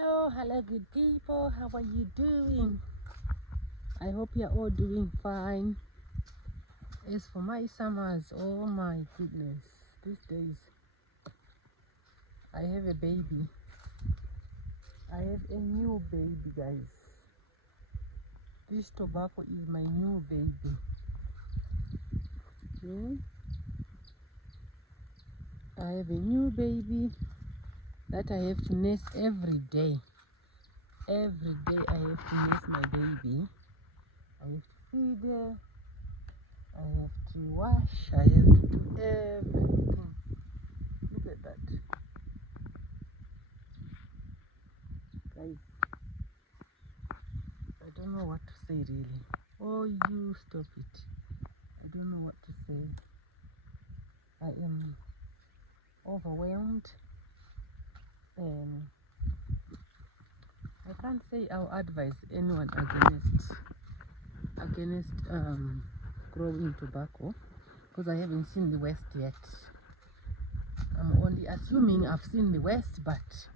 Hello good people, how are you doing? I hope you're all doing fine. As for my summers, oh my goodness, these days I have a baby. I have a new baby, guys. This tobacco is my new baby. I have a new baby that I have to nurse every day. Every day I have to nurse my baby. I have to feed her, I have to wash, I have to do everything. Look at that. Guys, I don't know what to say really. Oh, you stop it. I don't know what to say. I am overwhelmed and I can't say I'll advise anyone against growing tobacco because I haven't seen the West yet. I'm only assuming I've seen the West, but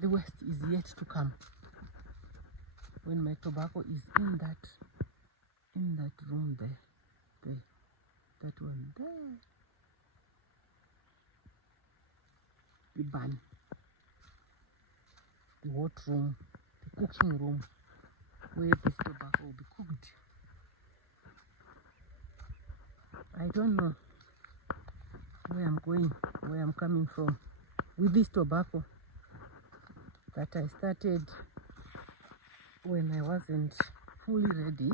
the West is yet to come. When my tobacco is in that room there, that one there, the barn, the hot room, the cooking room, where this tobacco will be cooked. I don't know where I'm going, where I'm coming from with this tobacco that I started when I wasn't fully ready.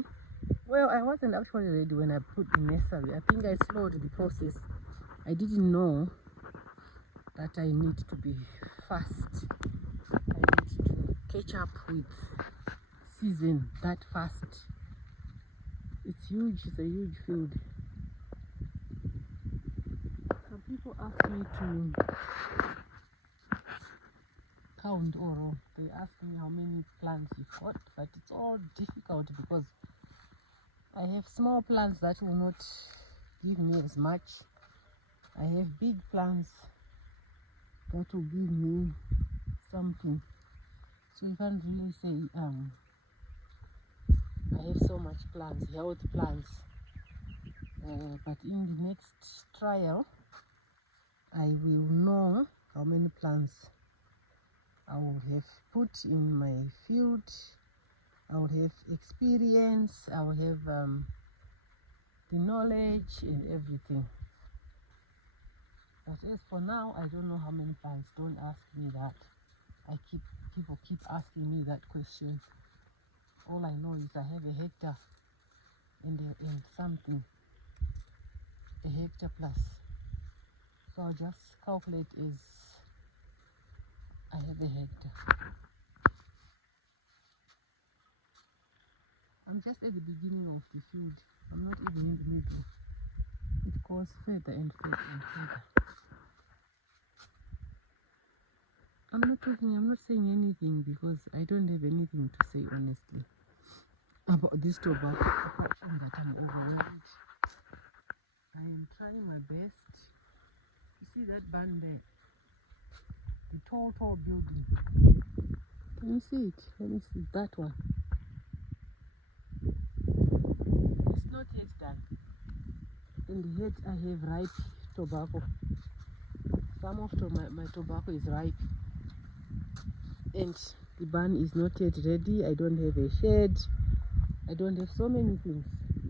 Well, I wasn't actually ready when I put the nursery. I think I slowed the process. I didn't know that I need to be fast. I need to catch up with season that fast. It's huge, it's a huge field. Some people ask me to count, or they ask me how many plants you've got, but it's all difficult because I have small plants that will not give me as much. I have big plants that will give me something. So you can't really say I have so much plants, healthy plants. But in the next trial, I will know how many plants I will have put in my field. I will have experience, I will have the knowledge and everything. But as for now, I don't know how many plants. Don't ask me that. People keep asking me that question. All I know is I have a hectare and something, a hectare plus. So I'll just calculate as I have a hectare. I'm just at the beginning of the field. I'm not even in the middle. It goes further and further and further. I'm not saying anything because I don't have anything to say honestly about this tobacco, apart from that I'm overwhelmed. I am trying my best. You see that barn there? The tall building. Can you see it? Let me see that one. It's not yet done. And yet I have ripe tobacco. Some of my tobacco is ripe. And the barn is not yet ready. I don't have a shed. I don't have so many things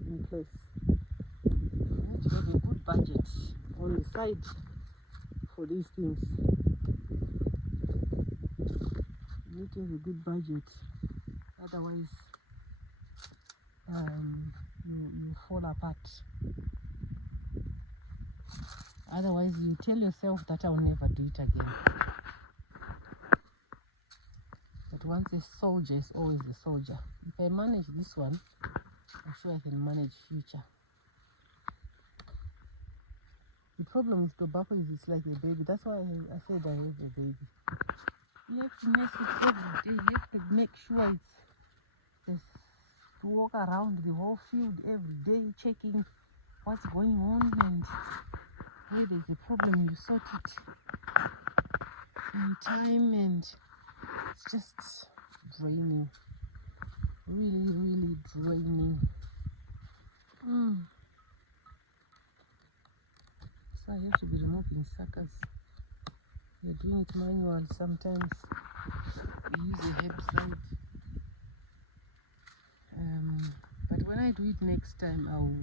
in place. I need to have a good budget on the side for these things. You need to have a good budget. Otherwise, you fall apart. Otherwise, you tell yourself that I'll never do it again. But once a soldier is always a soldier. If I manage this one, I'm sure I can manage future. The problem with tobacco is it's like a baby. That's why I said I have a baby. You have to nurse it every day. You have to make sure it's to walk around the whole field every day, checking what's going on, and where there's a problem, you sort it in time, and It's just draining, really draining. So I have to be removing suckers. We're doing it manual. Sometimes we use a herbicide. But when I do it next time, I'll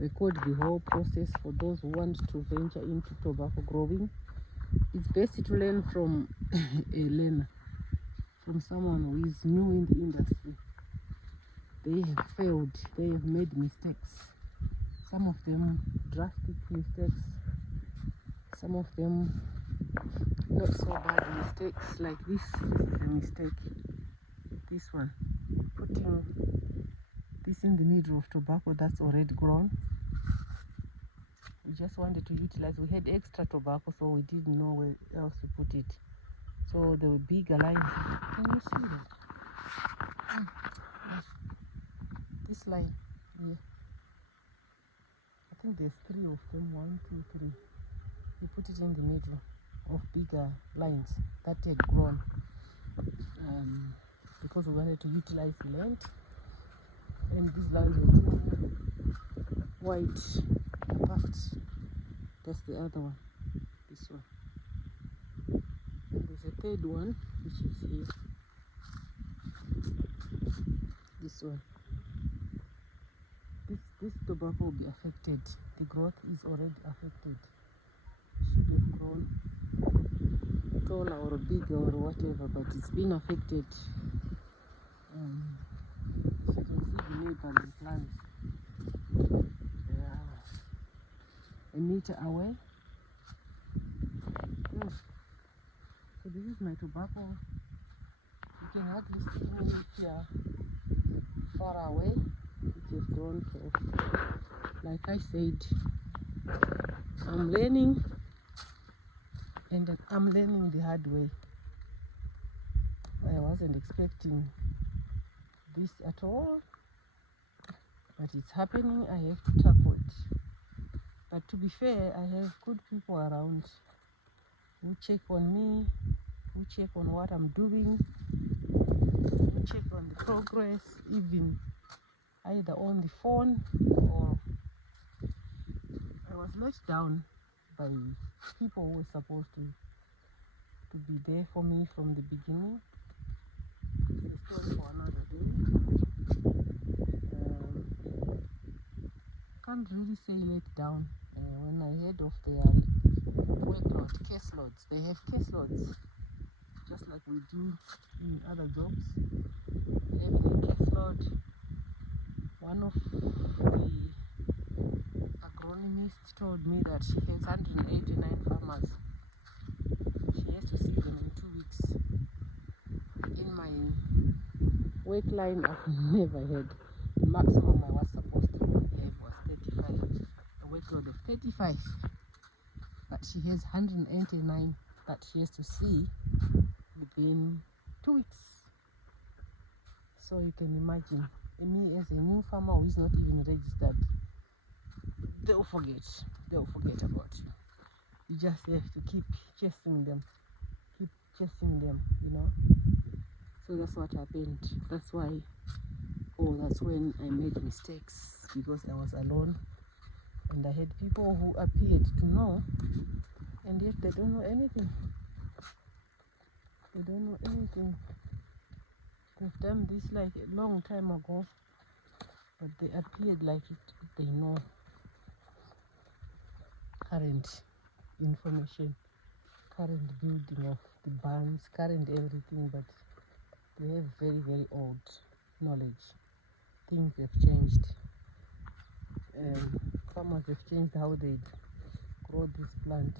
record the whole process for those who want to venture into tobacco growing. It's best to learn from a learner, from someone who is new in the industry. They have failed, they have made mistakes. Some of them drastic mistakes, some of them not so bad mistakes. Like this is a mistake. This one, putting this in the middle of tobacco that's already grown. We just wanted to utilize, we had extra tobacco, so we didn't know where else to put it. So there were bigger lines. Can you see that? This line here, I think there's 3 of them, 1, 2, 3. We put it in the middle of bigger lines that had grown, because we wanted to utilize the land. And these lines were too wide apart. That's the other one, this one. And there's a third one, which is here. This one. This tobacco will be affected. The growth is already affected. It should have grown taller or bigger or whatever, but it's been affected. As you can see, the neighboring plants, they are a meter away. Good. So this is my tobacco. You can hardly see me if you are far away. It has grown. So, like I said, I'm learning, and I'm learning the hard way. I wasn't expecting this at all, but it's happening. I have to tackle it. But to be fair, I have good people around who check on me, who check on what I'm doing, who check on the progress, even either on the phone, or I was let down by people who were supposed to be there for me from the beginning. It's a story for another day. Can't really say let down. When I heard of their workload, caseloads, they have caseloads, just like we do in other jobs. They have a caseload. One of the agronomists told me that she has 189 farmers. She has to see them in 2 weeks. In my work line, I've never had. The maximum I was supposed to have was 35, a workload of 35. But she has 189 that she has to see within 2 weeks. So you can imagine, me as a new farmer who is not even registered, they'll forget about you. You just have to keep chasing them, you know. So that's what happened. That's why, that's when I made mistakes, because I was alone and I had people who appeared to know, and yet they don't know anything. They don't know anything. They've done this like a long time ago, but they appeared like they know current information, current building of the barns, current everything, but they have very old knowledge. Things have changed. Farmers have changed how they grow this plant.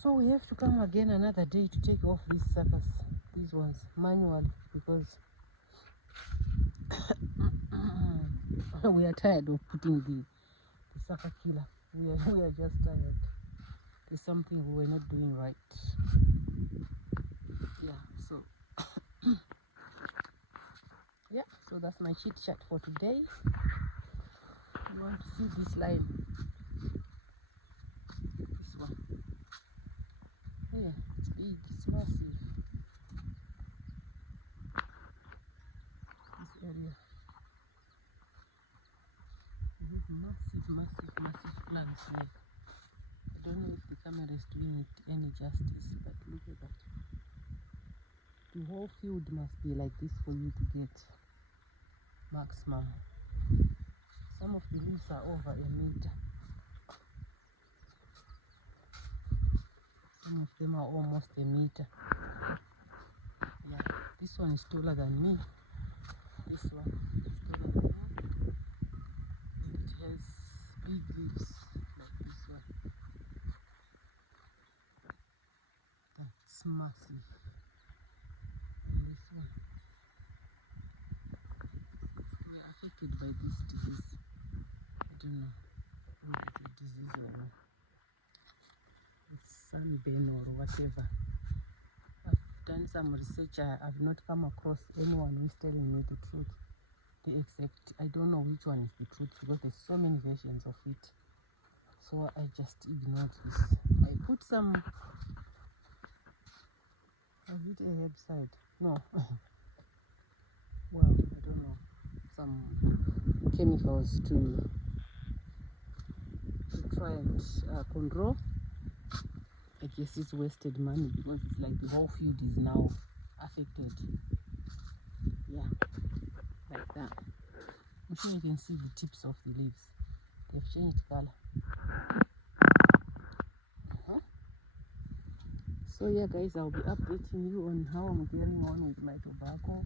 So we have to come again another day to take off these suckers, these ones, manually, because we are tired of putting the sucker killer. We are just tired. There's something we were not doing right. So so that's my chit chat for today. You want to see this line? This one. Yeah, it's big, it's massive. massive plants there. I don't know if the camera is doing it any justice, but look at that. The whole field must be like this for you to get maximum. Some of the leaves are over a meter. Some of them are almost a meter. Yeah, this one is taller than me. This one is taller than me. And it has big leaves like this one. That's massive. And this one. We're affected by this disease. I don't know whether it's a disease or not. It's sunburn or whatever. I've done some research. I've not come across anyone who's telling me the truth. Except I don't know which one is the truth because there's so many versions of it. So I just ignored this. I put some. Was it a herbicide? No. Well, I don't know. Some chemicals to try and control. I guess it's wasted money because it's like the whole field is now affected. Yeah, like that. I'm sure you can see the tips of the leaves. They've changed color. So yeah guys, I'll be updating you on how I'm getting on with my tobacco.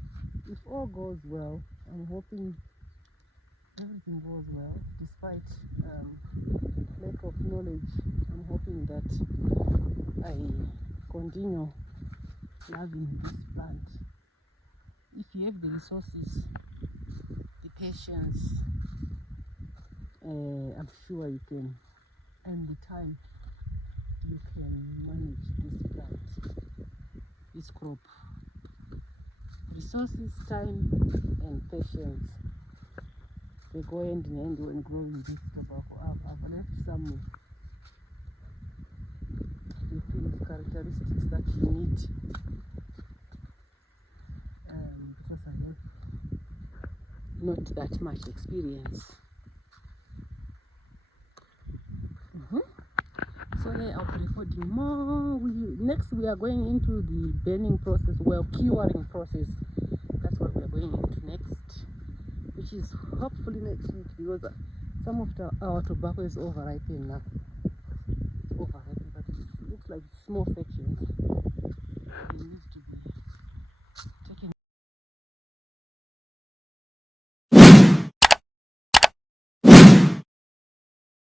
If all goes well, I'm hoping everything goes well despite lack of knowledge. I'm hoping that I continue loving this plant. If you have the resources, the patience, I'm sure you can, and the time, you can manage this plant, this crop. Resources, time, and patience, they go hand in hand when growing this tobacco. I've left some characteristics that you need because I have not that much experience. So yeah, I'll be recording more. Next we are going into the burning process, well, curing process. That's what we are going into next, which is hopefully next week because some of our tobacco is overripened now. Overripened, but it looks like small sections. It needs to